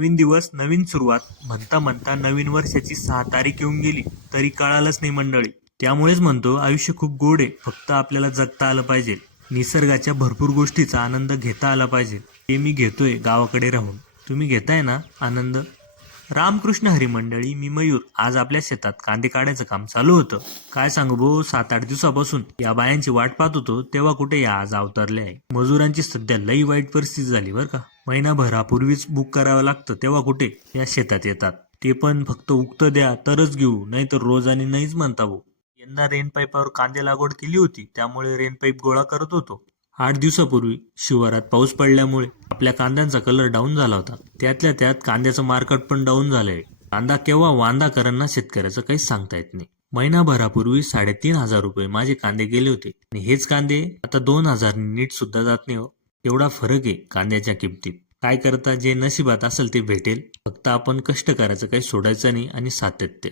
नवीन दिवस नवीन सुरुवात म्हणता म्हणता नवीन वर्षाची 6 तारीख येऊन गेली तरी कळालंच नाही मंडळी. त्यामुळेच म्हणतो आयुष्य खूप गोड आहे, फक्त आपल्याला जगता आलं पाहिजे. निसर्गाच्या भरपूर गोष्टीचा आनंद घेता आला पाहिजे. ते मी घेतोय गावाकडे राहून. तुम्ही घेताय ना आनंद? रामकृष्ण हरी मंडळी, मी मयूर. आज आपल्या शेतात कांदे काढायचं काम चालू होतं. काय सांगू भाऊ, 7-8 दिवसापासून या बायांची वाट पाहत होतो, तेव्हा कुठे या आज अवतरले आहे. मजुरांची सध्या लई वाईट परिस्थिती झाली बरं का. महिनाभरापूर्वीच बुक करावं लागतं, तेव्हा कुठे या शेतात येतात. ते पण फक्त उक्त द्या तरच घेऊ, नाही तर रोज आणि नाहीच म्हणता भाऊ. यंदा रेन पाईपावर कांदे लागवड केली होती, त्यामुळे रेन पाईप गोळा करत होतो. 8 दिवसापूर्वी शिवारात पाऊस पडल्यामुळे आपल्या कांद्यांचा कलर डाऊन झाला होता. त्यातल्या त्यात कांद्याचं मार्केट पण डाऊन झालंय. कांदा केव्हा वांदा करण ना शेतकऱ्याचं काहीच सांगता येत नाही. महिनाभरापूर्वी 3,500 रुपये माझे कांदे गेले होते आणि हेच कांदे आता 2,000 नीट सुद्धा जात नाही हो. एवढा फरक आहे कांद्याच्या किमतीत. काय करता, जे नशिबात असेल ते भेटेल. फक्त आपण कष्ट करायचं, काही सोडायचं नाही आणि सातत्य.